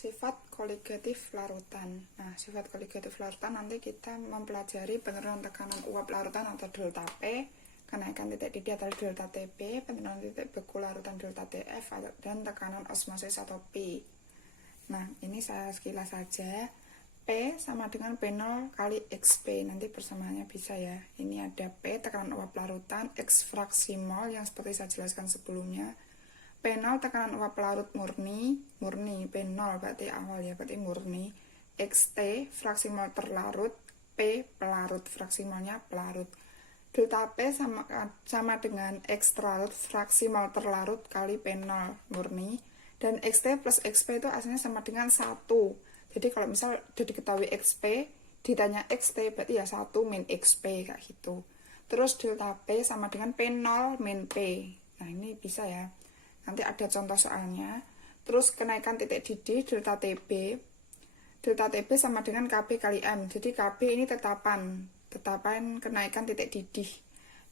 Sifat koligatif larutan. Nah, sifat koligatif larutan nanti kita mempelajari penurunan tekanan uap larutan atau delta P, kenaikan titik didih atau delta TP, penurunan titik beku larutan delta TF, dan tekanan osmosis atau P. Nah, ini saya sekilas saja. P sama dengan P0 kali XP, nanti persamaannya bisa ya. Ini ada P, tekanan uap larutan, X fraksi mol yang seperti saya jelaskan sebelumnya. P0 tekanan uap larut murni P0 berarti awal ya, berarti murni. XT fraksi mol terlarut, P pelarut, fraksi molnya pelarut. Delta P sama dengan X terlarut fraksi mol terlarut kali P0 murni, dan XT plus XP itu aslinya sama dengan 1. Jadi kalau misal sudah diketahui XP ditanya XT berarti ya 1 min XP kayak gitu. Terus delta P sama dengan P0 min P. Nah, ini bisa ya. Nanti ada contoh soalnya. Terus kenaikan titik didih delta TB. Delta TB sama dengan KB kali M. Jadi KB ini tetapan kenaikan titik didih.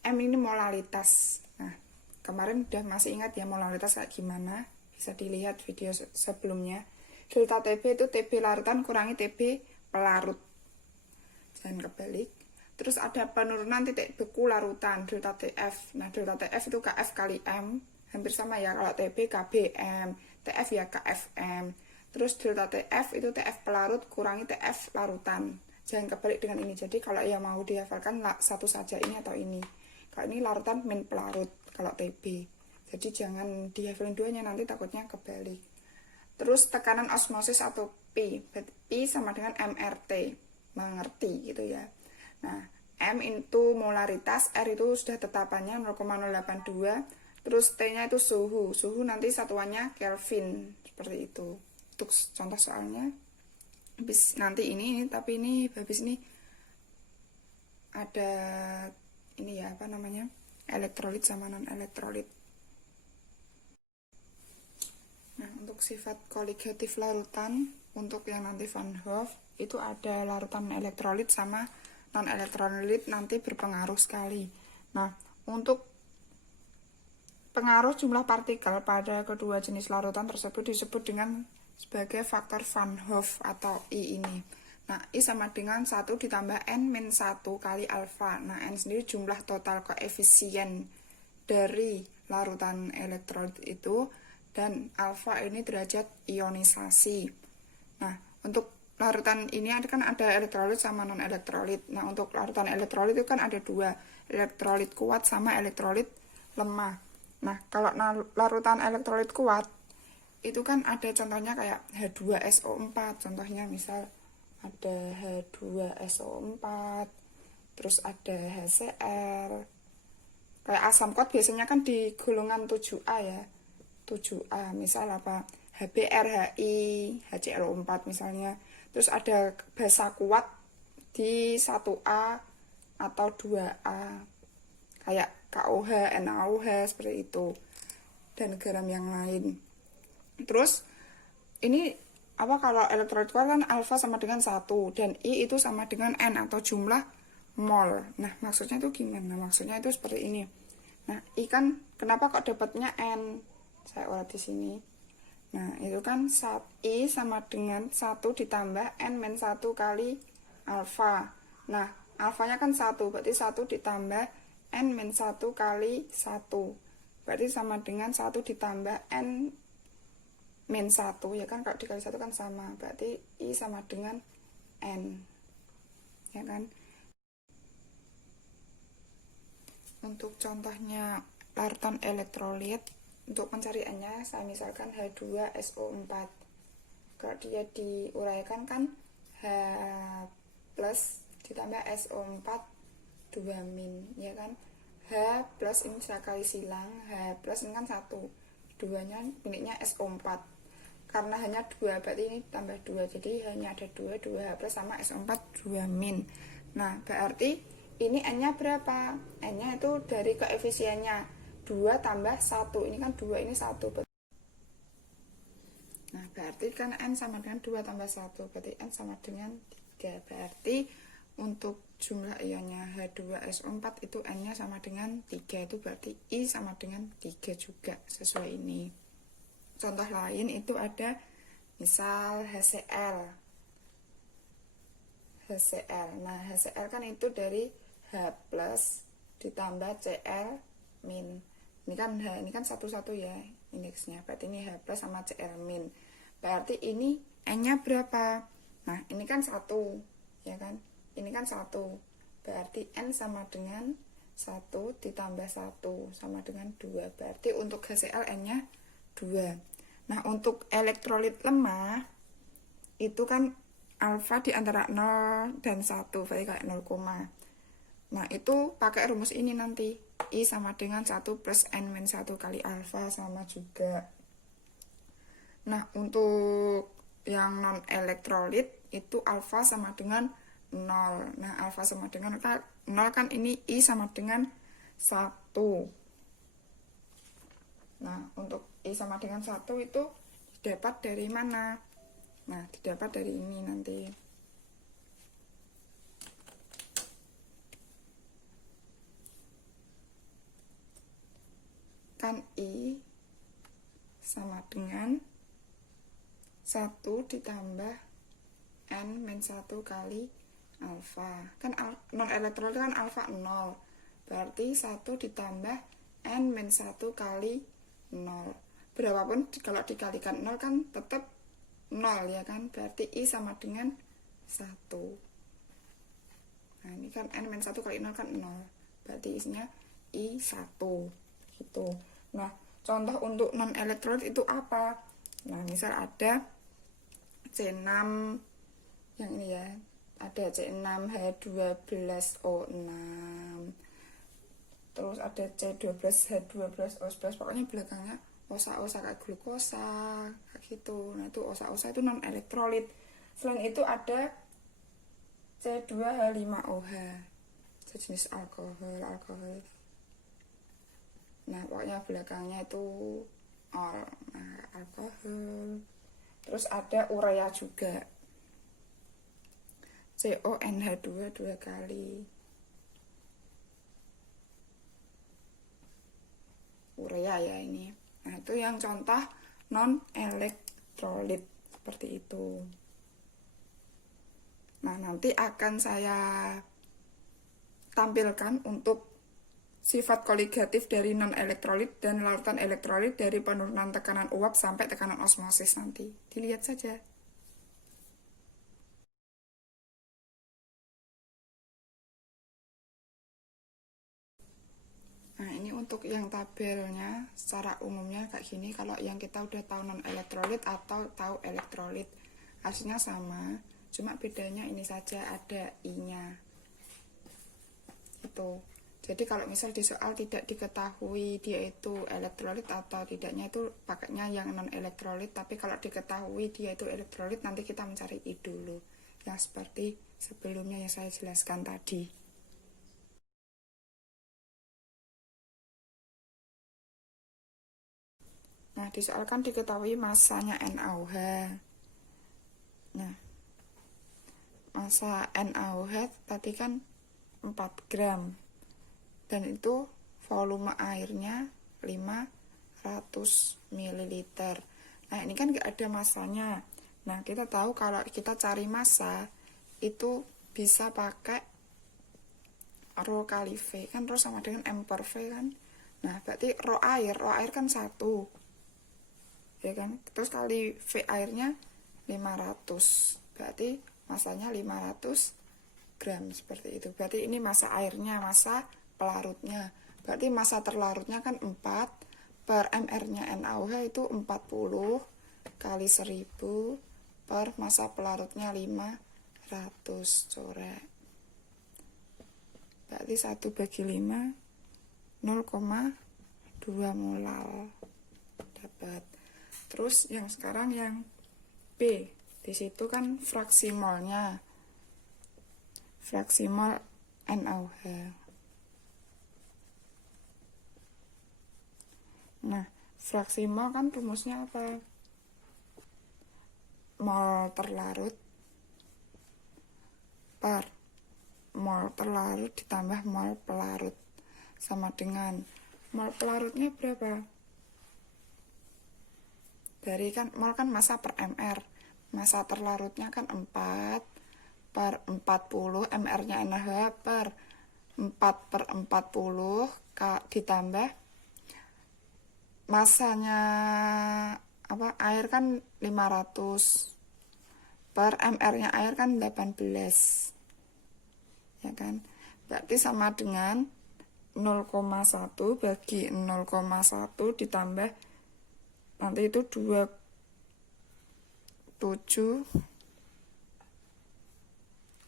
M ini molaritas. Nah, kemarin udah masih ingat ya molaritas kayak gimana? Bisa dilihat video sebelumnya. Delta TB itu TB larutan kurangi TB pelarut. Jangan kebalik. Terus ada penurunan titik beku larutan delta TF. Nah, delta TF itu KF kali M. Hampir sama ya, kalau TB KBM, TF ya KFM. Terus delta TF itu TF pelarut kurangi TF larutan. Jangan kebalik dengan ini. Jadi kalau yang mau dihafalkan satu saja, ini atau ini. Kalau ini larutan min pelarut kalau TB. Jadi jangan dihafalin duanya, nanti takutnya kebalik. Terus tekanan osmosis atau P. P sama dengan MRT. Mengerti gitu ya. Nah, M itu molaritas, R itu sudah tetapannya 0,082. Terus T-nya itu suhu. Suhu nanti satuannya Kelvin. Seperti itu. Untuk contoh soalnya. Habis nanti ini, tapi ini habis ini ada ini ya, apa namanya? Elektrolit sama non-elektrolit. Nah, untuk sifat koligatif larutan, untuk yang nanti Van Hoff, itu ada larutan elektrolit sama non-elektrolit nanti berpengaruh sekali. Nah, untuk pengaruh jumlah partikel pada kedua jenis larutan tersebut disebut dengan sebagai faktor Van Hoff atau I ini. Nah, I sama dengan 1 ditambah N-1 kali alfa. Nah, N sendiri jumlah total koefisien dari larutan elektrolit itu, dan alfa ini derajat ionisasi. Nah, untuk larutan ini kan ada elektrolit sama non-elektrolit. Nah, untuk larutan elektrolit itu kan ada dua, elektrolit kuat sama elektrolit lemah. Nah, kalau larutan elektrolit kuat, itu kan ada contohnya kayak H2SO4. Contohnya misal ada H2SO4, terus ada HCl. Kayak asam kuat biasanya kan di golongan 7A ya. 7A, misal apa? HBrHI, HClO4 misalnya. Terus ada basa kuat di 1A atau 2A. Kayak KOH, NaOH, seperti itu. Dan garam yang lain. Terus, ini apa kalau elektrolit kuat kan alfa sama dengan 1. Dan I itu sama dengan N atau jumlah mol. Nah, maksudnya itu gimana? Maksudnya itu seperti ini. Nah, I kan, kenapa kok dapatnya N? Saya urat di sini. Nah, itu kan I sama dengan 1 ditambah N-1 kali alfa. Nah, alfanya kan 1, berarti 1 ditambah N-1 kali 1. Berarti sama dengan 1 ditambah N-1. Ya kan, kalau dikali 1 kan sama. Berarti I sama dengan N. Ya kan? Untuk contohnya larutan elektrolit, untuk pencariannya saya misalkan H2SO4. Kalau dia diuraikan kan H plus ditambah SO4 2-, ya kan. H plus ini saya kali silang, H plus ini kan 1, 2-nya miliknya SO4. Karena hanya 2, berarti ini tambah 2, jadi hanya ada 2 H plus sama SO4 2-. Nah, berarti ini N-nya berapa? N-nya itu dari koefisiennya 2 tambah 1, ini kan 2, ini 1. Nah, berarti kan N sama dengan 2 tambah 1, berarti N sama dengan 3. Berarti untuk jumlah ionnya H2SO4 itu N-nya sama dengan 3, itu berarti I sama dengan 3 juga, sesuai ini. Contoh lain itu ada Misal HCl. Nah, HCl kan itu dari H plus ditambah Cl min. Ini kan satu-satu ya indeksnya. Berarti ini H plus sama Cl min. Berarti ini N-nya berapa? Nah, ini kan 1, ya kan? Ini kan 1. Berarti N sama dengan 1 ditambah 1 sama dengan 2. Berarti untuk HCl N-nya 2. Nah, untuk elektrolit lemah itu kan alfa di antara 0 dan 1, berarti kayak 0, nah itu pakai rumus ini nanti. I sama dengan 1 plus N-1 kali alfa sama juga. Nah, untuk yang non elektrolit itu alfa sama dengan 0. Nah, alfa sama dengan 0 kan ini I sama dengan 1. Nah, untuk I sama dengan 1 itu didapat dari mana? Nah, didapat dari ini nanti. Kan I sama dengan 1 ditambah N-1 kali alfa. Kan non elektrolit kan alfa 0. Berarti 1 ditambah N-1 kali 0. Berapapun kalau dikalikan 0 kan tetap 0 ya kan. Berarti I sama dengan 1. Nah, ini kan N-1 kali 0 kan 0. Berarti isinya I 1 gitu. Nah, contoh untuk non elektrolit itu apa? Nah, misal ada C6 yang ini ya, ada C6H12O6, terus ada C12H12O11, pokoknya belakangnya osa-osa kayak glukosa kayak gitu. Nah, itu osa-osa itu non elektrolit. Selain itu ada C2H5OH, sejenis alkohol. Nah, pokoknya belakangnya itu alkohol. Terus ada urea juga, CONH2 2 kali. Urea ya ini. Nah, itu yang contoh non elektrolit seperti itu. Nah, nanti akan saya tampilkan untuk sifat koligatif dari non elektrolit dan larutan elektrolit dari penurunan tekanan uap sampai tekanan osmosis nanti. Dilihat saja. Nah, ini untuk yang tabelnya secara umumnya kayak gini. Kalau yang kita udah tahu non elektrolit atau tahu elektrolit, hasilnya sama, cuma bedanya ini saja, ada I-nya. Itu. Jadi kalau misal di soal tidak diketahui dia itu elektrolit atau tidaknya, itu pakainya yang non elektrolit. Tapi kalau diketahui dia itu elektrolit, nanti kita mencari I dulu, yang seperti sebelumnya yang saya jelaskan tadi. Nah, di soal kan diketahui masanya NaOH. Nah, masa NaOH tadi kan 4 gram. Dan itu volume airnya 500 ml. Nah, ini kan nggak ada masanya. Nah, kita tahu kalau kita cari massa itu bisa pakai rho kali V. Kan rho sama dengan M per V kan. Nah, berarti rho air kan 1. Ya kan? Terus kali V airnya 500. Berarti masanya 500 gram seperti itu. Berarti ini massa airnya, massa pelarutnya. Berarti massa terlarutnya kan 4 per mR-nya NaOH itu 40 kali 1000 per massa pelarutnya 500 coret. Berarti 1/5 0,2 molal dapat. Terus yang sekarang yang B, di situ kan fraksi molnya, fraksi mol NaOH. Nah, fraksi mol kan rumusnya apa? Mol terlarut per mol terlarut ditambah mol pelarut sama dengan mol pelarutnya berapa? Dari kan mol kan massa per mr. Massa terlarutnya kan 4 per 40, mr-nya NaH per 4 per 40 ditambah massanya air kan 500 per mr-nya air kan 18, ya kan. Berarti sama dengan 0,1 bagi 0,1 ditambah nanti itu 27,78.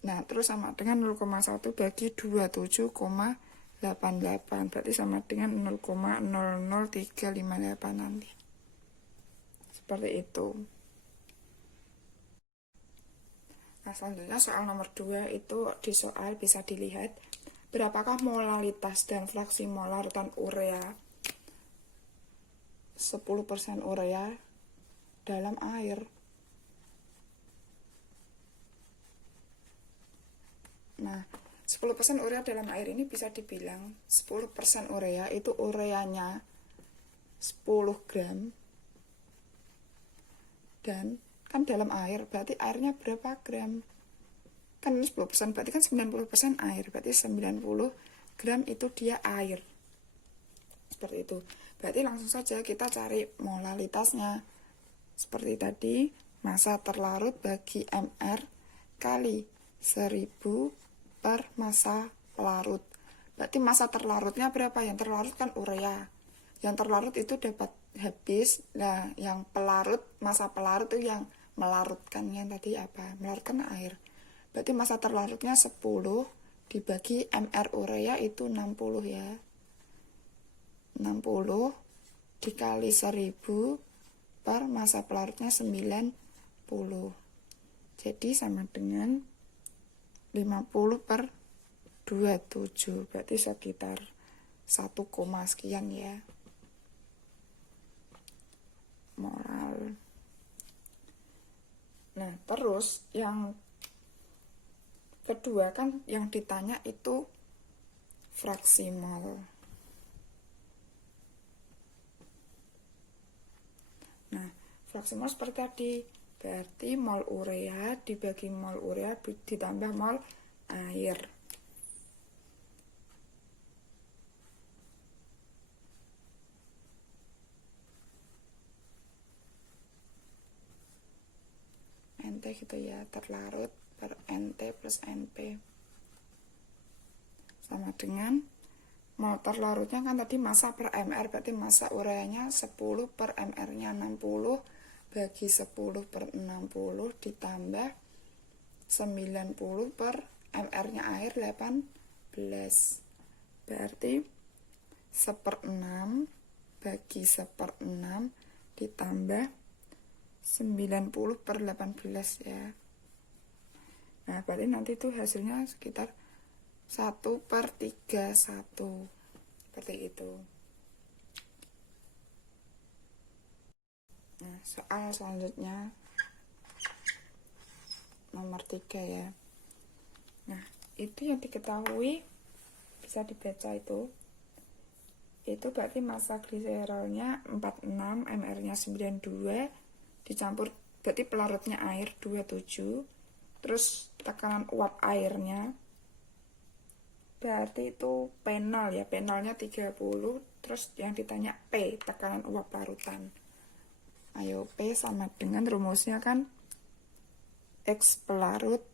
Nah, terus sama dengan 0,1 bagi 27,88. Berarti sama dengan 0,00358 nanti. Seperti itu. Nah, selanjutnya soal nomor 2 itu di soal bisa dilihat berapakah molalitas dan fraksi molar larutan urea 10% urea dalam air. Nah, 10% urea dalam air ini bisa dibilang 10% urea itu ureanya 10 gram. Dan kan dalam air, berarti airnya berapa gram? Kan 10%, berarti kan 90% air. Berarti 90 gram itu dia air. Seperti itu. Berarti langsung saja kita cari molalitasnya. Seperti tadi, massa terlarut bagi mr kali 1000 per massa pelarut. Berarti massa terlarutnya berapa? Yang terlarut kan urea. Yang terlarut itu dapat habis. Nah, yang pelarut, massa pelarut itu yang melarutkan. Yang tadi apa? Melarutkan air. Berarti massa terlarutnya 10 dibagi mr urea itu 60 ya. 60 dikali 1000 per massa pelarutnya 90. Jadi sama dengan 50 per 27, berarti sekitar 1, sekian ya moral. Nah, terus yang kedua kan yang ditanya itu fraksi mol. Nah, fraksi mol seperti tadi, berarti mol urea dibagi mol urea ditambah mol air. NT gitu ya, terlarut per NT plus NP. Sama dengan mol terlarutnya kan tadi massa per mr, berarti massa ureanya 10 per mr-nya 60 bagi 10 per 60 ditambah 90 per mr-nya air 18. Berarti 1/6 bagi 1/6 ditambah 90 per 18 ya. Nah, berarti nanti itu hasilnya sekitar 1/31. Seperti itu. Nah, soal selanjutnya nomor 3 ya. Nah, itu yang diketahui bisa dibaca itu berarti massa gliserolnya 46, mr-nya 92 dicampur, berarti pelarutnya air 27, terus tekanan uap airnya berarti itu P0 ya, P0-nya 30, terus yang ditanya P, tekanan uap larutan. Ayo, P sama dengan rumusnya kan X pelarut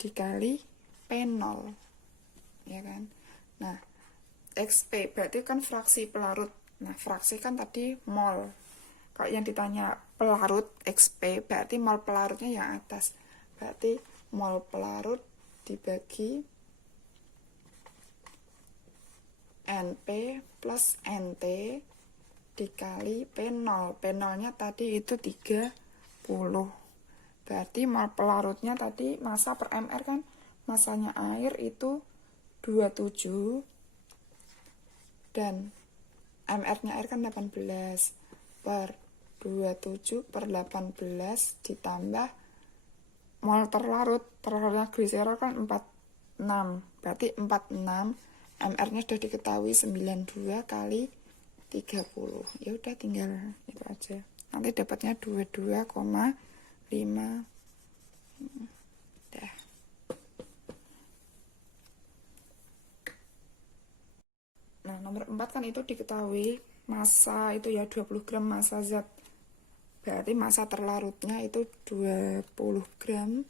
dikali P0, ya kan. Nah, XP berarti kan fraksi pelarut. Nah, fraksi kan tadi mol. Kalau yang ditanya pelarut XP berarti mol pelarutnya yang atas. Berarti mol pelarut dibagi NP plus NT dikali P0. P0-nya tadi itu 30. Berarti mol pelarutnya tadi massa per mr kan, massanya air itu 27 dan mr-nya air kan 18 per 27 per 18 ditambah mol terlarutnya gliserol kan 46, berarti 46 MR-nya sudah diketahui 92 kali 30. Ya udah tinggal itu aja. Nanti dapatnya 22,5. Dah. Nah, nomor 4 kan itu diketahui massa itu ya 20 gram massa zat. Berarti massa terlarutnya itu 20 gram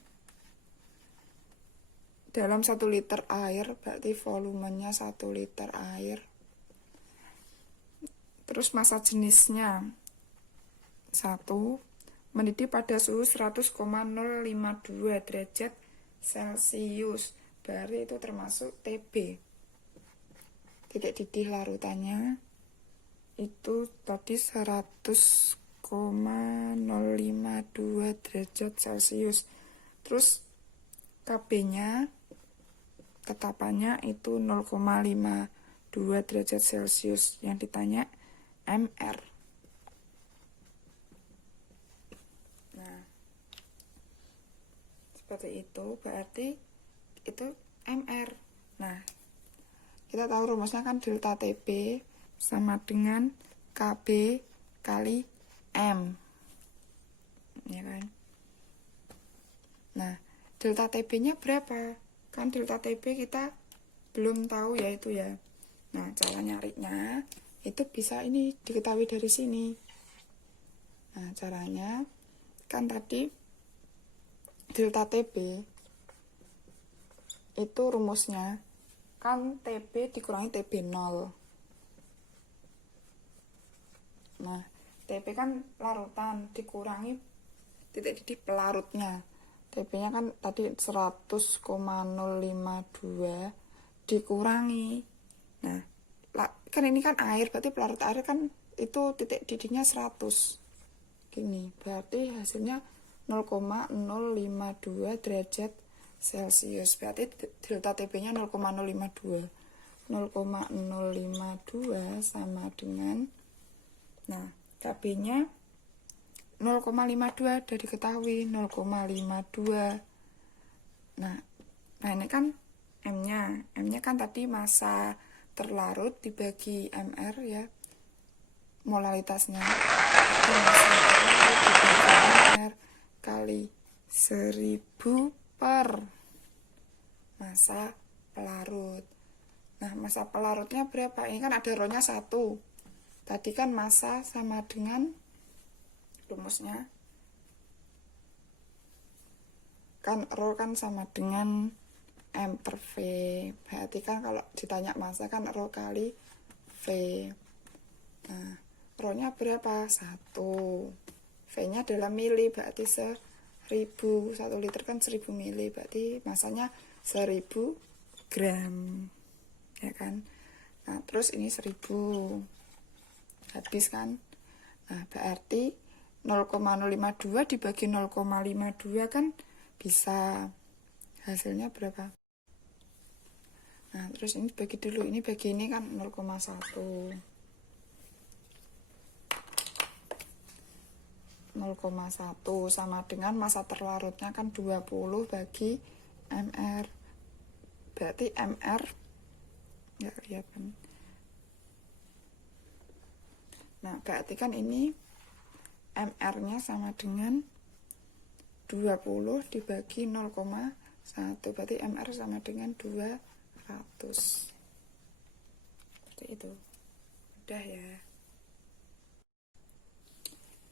dalam 1 liter air, berarti volumenya 1 liter air. Terus massa jenisnya 1, mendidih pada suhu 100,052 derajat Celcius. Berarti itu termasuk TB. Titik didih larutannya itu tadi 100,052 derajat Celcius. Terus KB-nya, tetapannya itu 0,52 derajat Celcius. Yang ditanya MR. Nah, seperti itu, berarti itu MR. Nah, kita tahu rumusnya kan delta TB sama dengan KB kali M. Ya kan? Nah, delta TB-nya berapa? Kan delta TB kita belum tahu ya itu ya. Nah, cara nyarinya itu bisa ini diketahui dari sini. Nah, caranya kan tadi delta TB itu rumusnya kan TB dikurangi TB 0. Nah, TB kan larutan dikurangi titik didih pelarutnya. TB-nya kan tadi 100,052 dikurangi. Nah, kan ini kan air, berarti pelarut air kan itu titik didihnya 100. Gini, berarti hasilnya 0,052 derajat Celcius. Berarti delta TB-nya 0,052. 0,052 sama dengan, nah, KB-nya 0,52 udah diketahui 0,52. Nah, ini kan M-nya kan tadi massa terlarut dibagi MR ya, molalitasnya. Massa terlarut dibagi MR kali 1000 per massa pelarut. Nah, massa pelarutnya berapa? Ini kan ada rho-nya 1. Tadi kan massa sama dengan rumusnya kan rho kan sama dengan M per V. Berarti kan kalau ditanya massa kan rho kali V. Nah, rho-nya berapa? 1. V-nya adalah mili, berarti 1000. 1 liter kan 1000 mili, berarti massanya 1000 gram. Ya kan? Nah, terus ini 1000. Habis kan? Nah, berarti 0,052 dibagi 0,52 kan bisa hasilnya berapa? Nah, terus ini bagi dulu, ini bagi ini kan 0,1. 0,1 sama dengan massa terlarutnya kan 20 bagi MR. Berarti MR nggak kelihatan. Nah, berarti kan ini MR-nya sama dengan 20 dibagi 0,1. Berarti MR sama dengan 200. Seperti itu. Udah ya.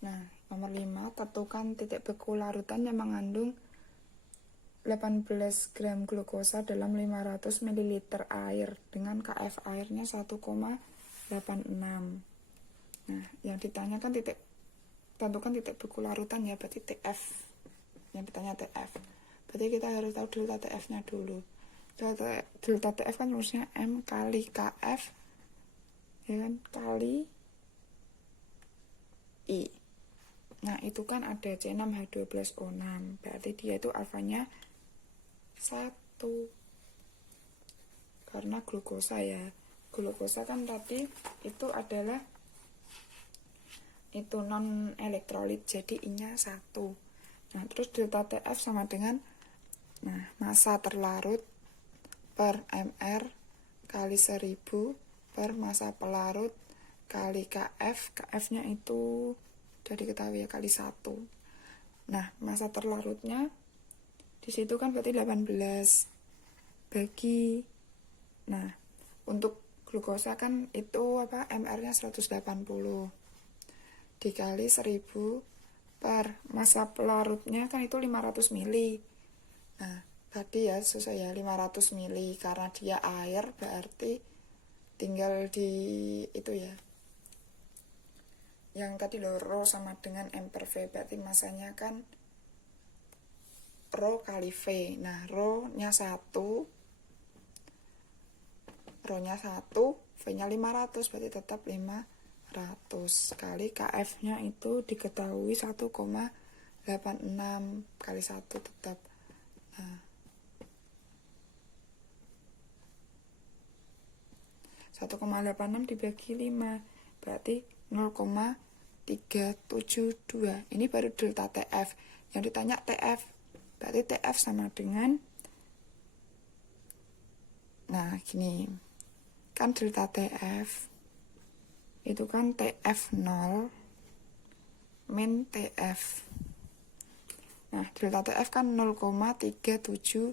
Nah, nomor 5, tentukan titik beku larutan yang mengandung 18 gram glukosa dalam 500 ml air dengan KF airnya 1,86. Nah, yang ditanyakan tentukan titik beku larutan ya, berarti TF. Yang ditanya TF. Berarti kita harus tahu delta TF-nya dulu. Delta TF kan rumusnya M kali KF ya kan, kali I. Nah, itu kan ada C6H12O6. Berarti dia itu alfanya 1. Karena glukosa ya. Glukosa kan tadi itu adalah itu non elektrolit, jadi I-nya 1. Nah, terus delta TF sama dengan massa terlarut per MR kali 1000 per massa pelarut kali KF. KF-nya itu sudah diketahui ya, kali 1. Nah, massa terlarutnya di situ kan berarti 18 bagi, nah untuk glukosa kan itu apa, MR-nya 180 dikali 1000 per massa pelarutnya kan itu 500 mili. Nah, tadi ya susah ya, 500 mili karena dia air, berarti tinggal di itu ya. Yang tadi loh, rho sama dengan M per V, berarti masanya kan rho kali V. Nah, rho-nya 1, rho-nya 1, V-nya 500, berarti tetap 500 kali KF-nya itu diketahui 1,86 kali 1 tetap. Nah, 1,86 dibagi 5 berarti 0,372. Ini baru delta TF. Yang ditanya TF, berarti TF sama dengan, nah gini, kan delta TF itu kan TF0 min TF. Nah, delta TF kan 0,372.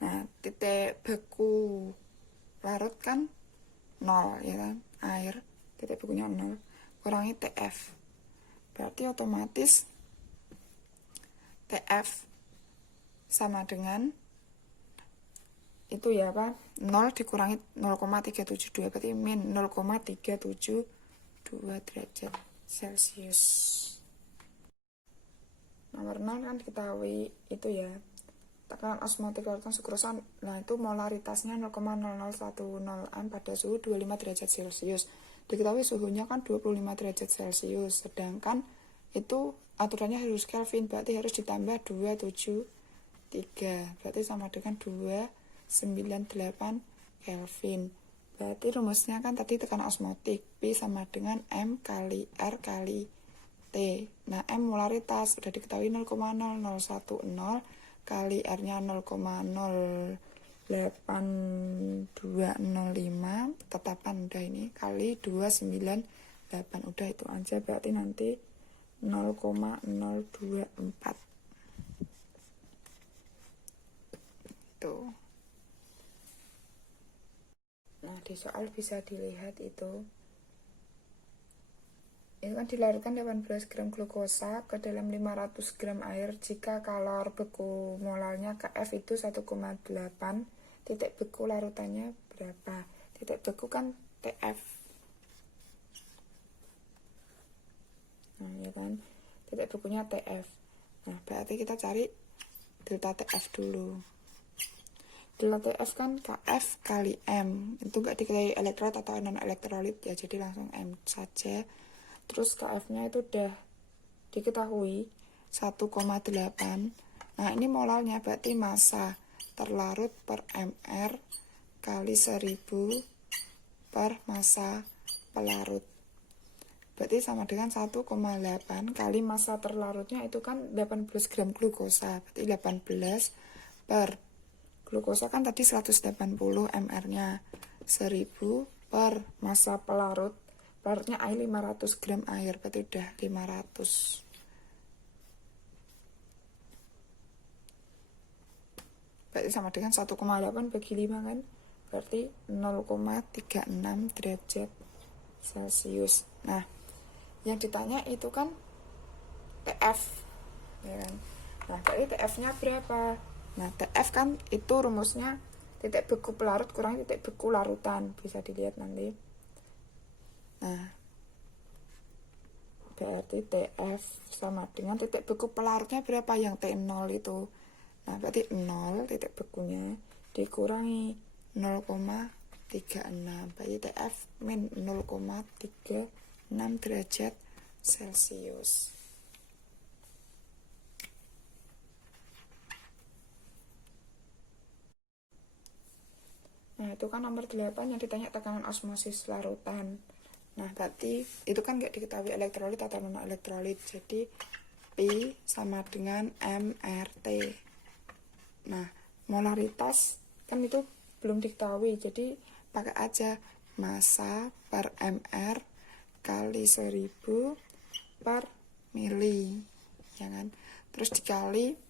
Nah, titik beku larut kan 0 ya kan, air, titik bekunya 0, kurangi TF, berarti otomatis TF sama dengan itu ya apa, 0 dikurangi 0,372, berarti min 0,372 derajat Celcius. Nomor 0 kan diketahui itu ya, tekanan osmotik larutan sukrosa, nah itu molaritasnya 0,0010 am pada suhu 25 derajat Celcius. Diketahui suhunya kan 25 derajat Celcius, sedangkan itu aturannya harus Kelvin, berarti harus ditambah 273, berarti sama dengan 298 Kelvin. Berarti rumusnya kan tadi tekanan osmotik, P sama dengan M kali R kali T. Nah, M molaritas sudah diketahui 0,0010 kali R-nya 0,0825, tetapan udah ini, kali 298, udah itu aja, berarti nanti 0,024 tuh. Nah, di soal bisa dilihat itu kan dilarutkan 18 gram glukosa ke dalam 500 gram air jika kalor beku molalnya KF itu 1,8, titik beku larutannya berapa? Titik beku kan TF. Nah, ya kan, titik bekunya TF. Nah, berarti kita cari delta TF dulu. Delta TF kan KF kali M, itu gak diketahui elektrolit atau non elektrolit ya, jadi langsung M saja. Terus KF-nya itu udah diketahui 1,8. Nah, ini molalnya, berarti massa terlarut per MR kali 1000 per massa pelarut. Berarti sama dengan 1,8 kali massa terlarutnya itu kan 18 gram glukosa. Berarti 18 per glukosa kan tadi 180 MR-nya, 1000 per massa pelarut. Pelarutnya air 500 gram air, berarti udah 500. Berarti sama dengan 1,8 bagi 5 kan, berarti 0,36 derajat Celcius. Nah, yang ditanya itu kan TF ya kan. Nah, berarti TF-nya berapa? Nah, TF kan itu rumusnya titik beku pelarut kurang titik beku larutan, bisa dilihat nanti. Nah, berarti TF sama dengan titik beku pelarutnya berapa, yang T0 itu. Nah, berarti 0 titik bekunya dikurangi 0,36, berarti TF min 0,36 derajat Celcius. Nah, itu kan nomor 8 yang ditanya tekanan osmosis larutan. Nah, berarti itu kan nggak diketahui elektrolit atau non elektrolit, jadi P sama dengan MRT. Nah, molaritas kan itu belum diketahui, jadi pakai aja massa per mr kali 1000 per mili, ya kan. Terus dikali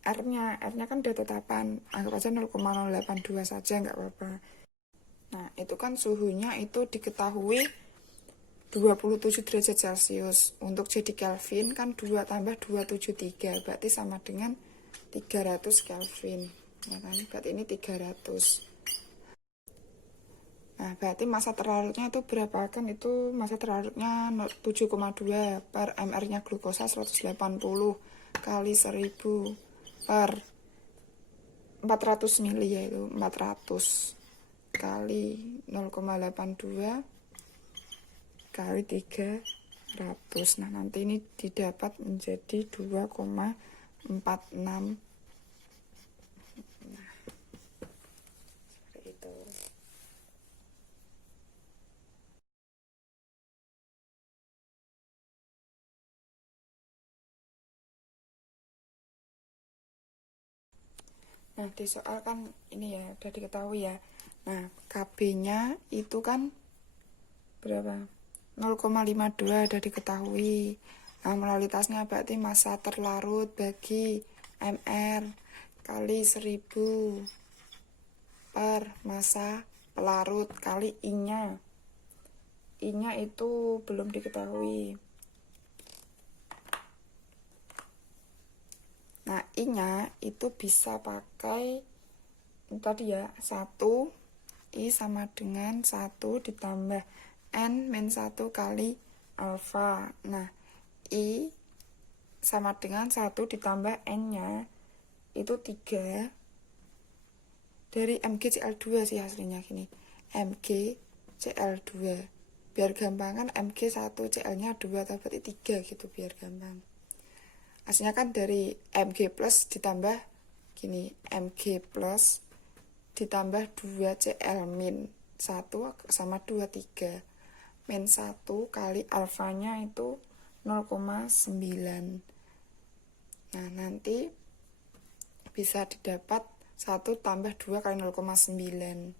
R-nya kan udah tetapan, anggap aja 0,082 saja, nggak apa-apa. Nah, itu kan suhunya itu diketahui 27 derajat Celcius. Untuk jadi Kelvin kan 2 tambah 273, berarti sama dengan 300 Kelvin, ya kan. Berarti ini 300. Nah, berarti massa terlarutnya itu berapa? Kan itu massa terlarutnya 7,2 per mr-nya glukosa 180 kali 1000 per 400 mili, yaitu 400 kali 0,82 kali 300. Nah, nanti ini didapat menjadi 2,46. Nah, seperti itu. Nah, di soal kan ini ya udah diketahui ya. Nah, KB-nya itu kan berapa? 0,52 udah diketahui. Nah, molalitasnya berarti massa terlarut bagi mr kali 1000 per massa pelarut kali I-nya. I-nya itu belum diketahui. Nah, I-nya itu bisa pakai tadi ya, 1 I sama dengan 1 ditambah N-1 kali alfa. Nah, I sama dengan 1 ditambah N-nya itu 3 dari MgCl2 sih hasilnya gini. MgCl2. Biar gampang kan Mg1Cl-nya 2, berarti 3 gitu biar gampang. Hasilnya kan dari Mg plus ditambah gini, Mg plus ditambah 2Cl min 1 sama 2, 3. Min 1 kali alfanya itu 0,9. Nah, nanti bisa didapat 1 tambah 2 kali 0,9.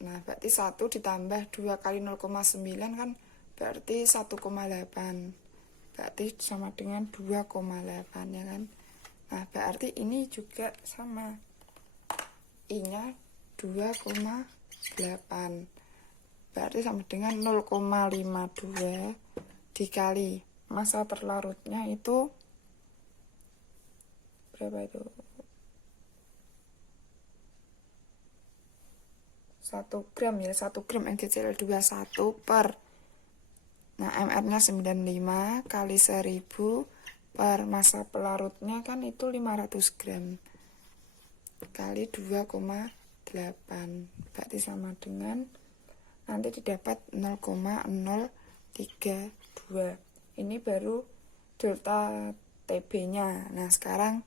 Nah, berarti 1 ditambah 2 kali 0,9 kan berarti 1,8. Berarti sama dengan 2,8, ya kan. Nah, berarti ini juga sama. I-nya 2,8. Berarti sama dengan 0,52 dikali massa terlarutnya itu berapa itu? 1 gram ya, 1 gram MgCl2 1 per. Nah, mr-nya 95 kali 1000 per massa pelarutnya kan itu 500 gram kali 2,8. Berarti sama dengan nanti didapat 0,032. Ini baru delta TB-nya. Nah, sekarang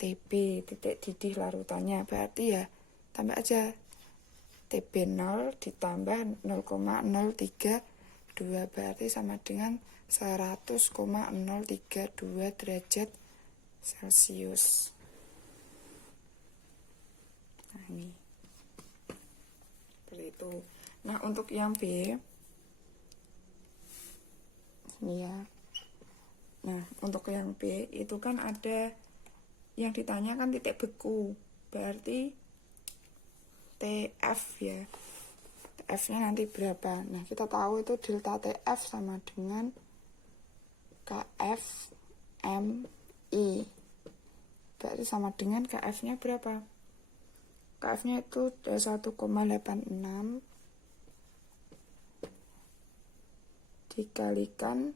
TB, titik didih larutannya. Berarti ya tambah aja TB0 ditambah 0,032, berarti sama dengan 100,032 derajat Celcius. Nah, ini seperti itu. Nah, untuk yang B ini ya. Nah, untuk yang B itu kan ada yang ditanyakan titik beku, berarti TF ya. TF-nya nanti berapa? Nah, kita tahu itu delta TF sama dengan KF MI. Berarti sama dengan KF-nya berapa? KF-nya itu 1,86 dikalikan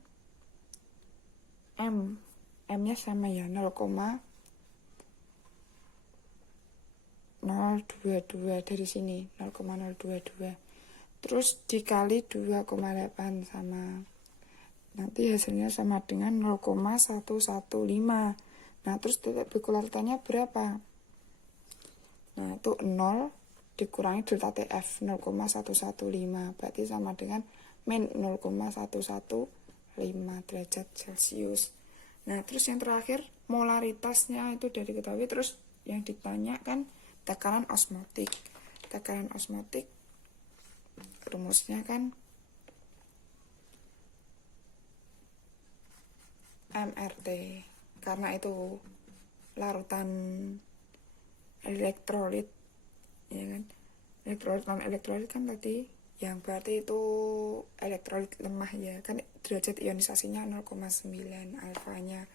M. M-nya sama ya, 0,022 dari sini, 0,022. Terus dikali 2,8 sama. Nanti hasilnya sama dengan 0,115. Nah, terus titik beku larutannya berapa? Nah, itu 0 dikurangi delta TF 0,115. Berarti sama dengan min 0,115 derajat Celcius. Nah, terus yang terakhir molaritasnya itu udah diketahui. Terus yang ditanya kan tekanan osmotik. Tekanan osmotik rumusnya kan MRT, karena itu larutan elektrolit, ya kan. Elektrolit non elektrolit kan tadi, yang berarti itu elektrolit lemah ya kan, derajat ionisasinya 0,9, alfanya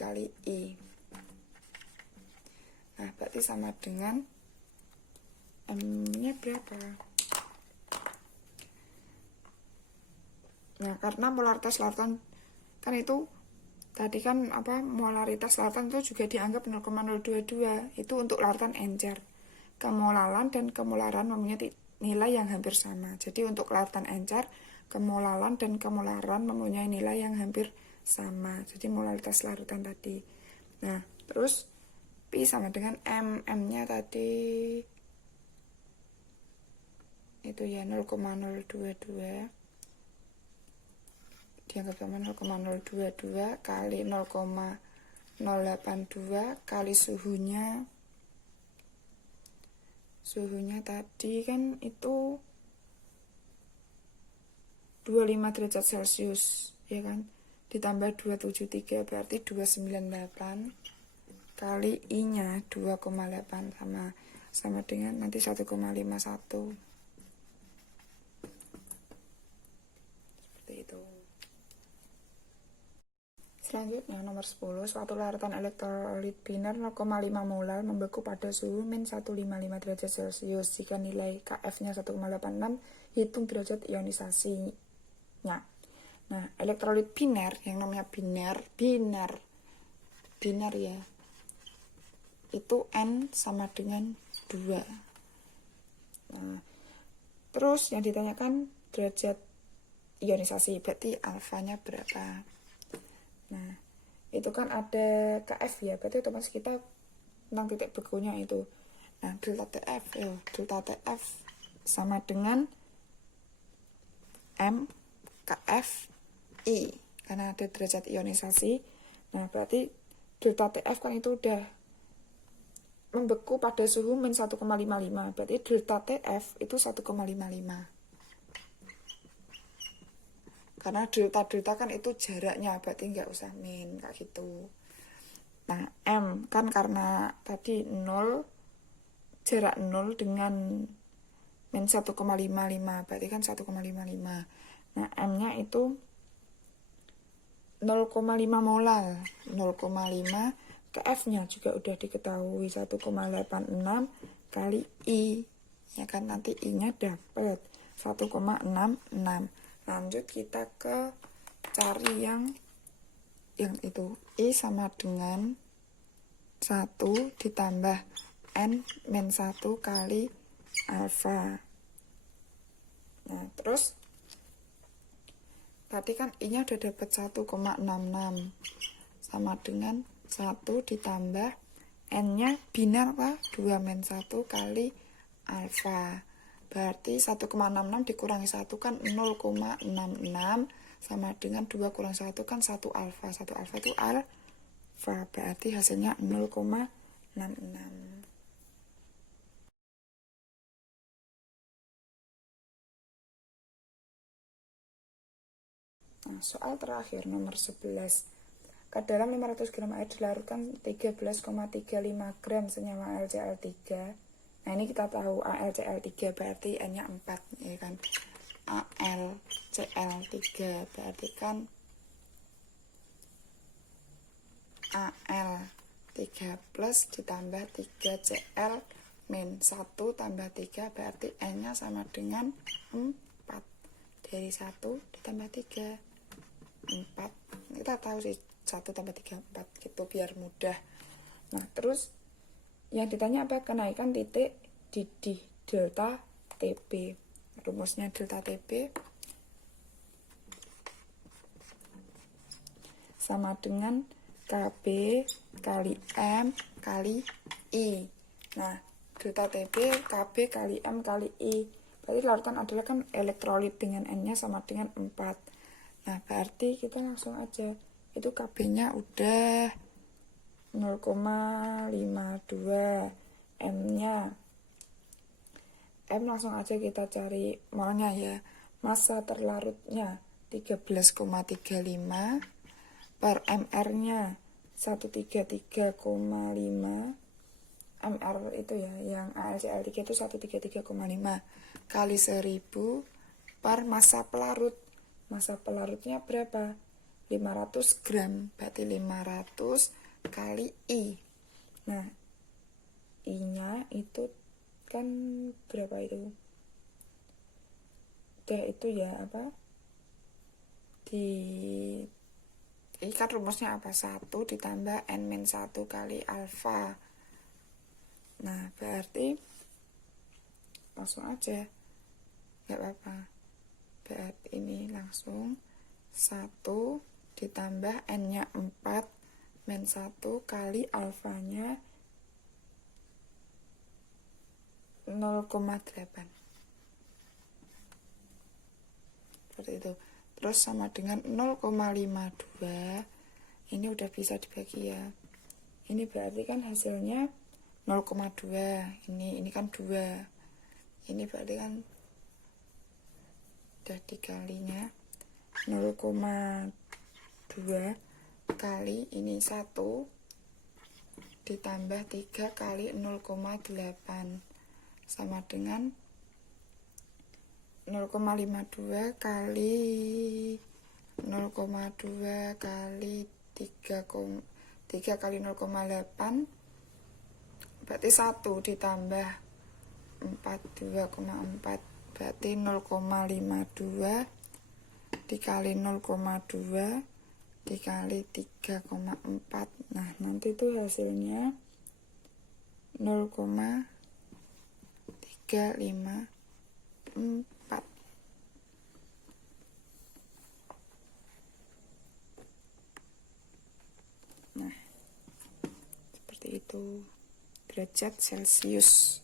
kali I. Nah berarti sama dengan M-nya berapa? Nah karena molaritas larutan kan itu tadi kan molaritas larutan itu juga dianggap 0,022, itu untuk larutan encer. Kemolalan dan kemolaran mempunyai nilai yang hampir sama. Jadi untuk larutan encer, kemolalan dan kemolaran mempunyai nilai yang hampir sama. Jadi molaritas larutan tadi. Nah terus Pi sama dengan M. M-nya tadi itu ya 0,022, dianggap sama 0,022 kali 0,082 kali suhunya tadi kan itu 25 derajat Celcius ya kan, ditambah 273 berarti 298 kali I nya 2,8 sama dengan nanti 1,51. Seperti itu. Selanjutnya nomor 10, suatu larutan elektrolit biner 0,5 molar membeku pada suhu min 155 derajat Celcius. Jika nilai Kf-nya 1,86, hitung derajat ionisasinya. Nah, elektrolit biner, yang namanya biner ya, itu N sama dengan 2. Nah, terus yang ditanyakan derajat ionisasi, berarti alfanya berapa? Nah, itu kan ada Kf ya, berarti otomatis kita tentang titik bekunya itu. Nah, delta TF sama dengan M Kf I, karena ada derajat ionisasi. Nah, berarti delta TF kan itu udah membeku pada suhu min 1,55, berarti delta TF itu 1,55. Karena delta kan itu jaraknya, berarti nggak usah min kayak gitu. Nah M kan karena tadi 0, jarak 0 dengan min 1,55, berarti kan 1,55. Nah M nya itu 0,5 molar, 0,5. Kf nya juga udah diketahui 1,86 kali I, ya kan, nanti I nya dapat 1,66. Lanjut kita ke cari yang itu. I sama dengan 1 ditambah N min 1 kali alfa. Nah terus tadi kan I nya udah dapat 1,66 sama dengan 1 ditambah N nya biner 2 min 1 kali alfa. Berarti 1,66 dikurangi 1 kan 0,66 sama dengan 2 kurang 1 kan 1 alfa. 1 alfa itu alfa, berarti hasilnya 0,66. Nah, soal terakhir nomor 11. Ke dalam 500 gram air dilarutkan 13,35 gram senyawa AlCl3. Nah ini kita tahu AlCl3 berarti N-nya 4 ya kan. AlCl3 berarti kan Al3 plus ditambah 3Cl min 1 tambah 3 berarti N-nya sama dengan 4. Dari 1 ditambah 3, 4. Kita tahu sih 1 tambah 3, 4 gitu biar mudah. Nah terus yang ditanya apa? Kenaikan titik didih delta TP. Rumusnya delta TP sama dengan KB kali M kali I. Nah, delta TP KB kali M kali I. Berarti larutan adalah kan elektrolit dengan N-nya sama dengan 4. Nah, berarti kita langsung aja. Itu KB-nya udah 0,52. M-nya M langsung aja kita cari molnya ya. Massa terlarutnya 13,35 per MR-nya 133,5. MR itu ya, yang AlCl3 itu 133,5 kali 1000 per massa pelarut. Massa pelarutnya berapa? 500 gram, berarti 500 kali I. Nah, I-nya itu kan berapa itu? Udah itu ya, apa? Kan rumusnya apa? 1 ditambah N-1 kali alfa. Nah, berarti langsung aja. Gak apa-apa. Berarti ini langsung 1 ditambah N-nya 4 min 1 kali alfanya 0,8. Seperti itu. Terus sama dengan 0,52. Ini udah bisa dibagi ya. Ini berarti kan hasilnya 0,2. Ini kan 2. Ini berarti kan udah dikalinya 0,2 kali ini 1 ditambah 3 kali 0,8 sama dengan 0,52 kali 0,2 kali 3 kali 0,8 berarti 1 ditambah 2,4 berarti 0,52 dikali 0,2 dikali 3,4. Nah, nanti itu hasilnya 0,354. Nah, seperti itu derajat Celcius.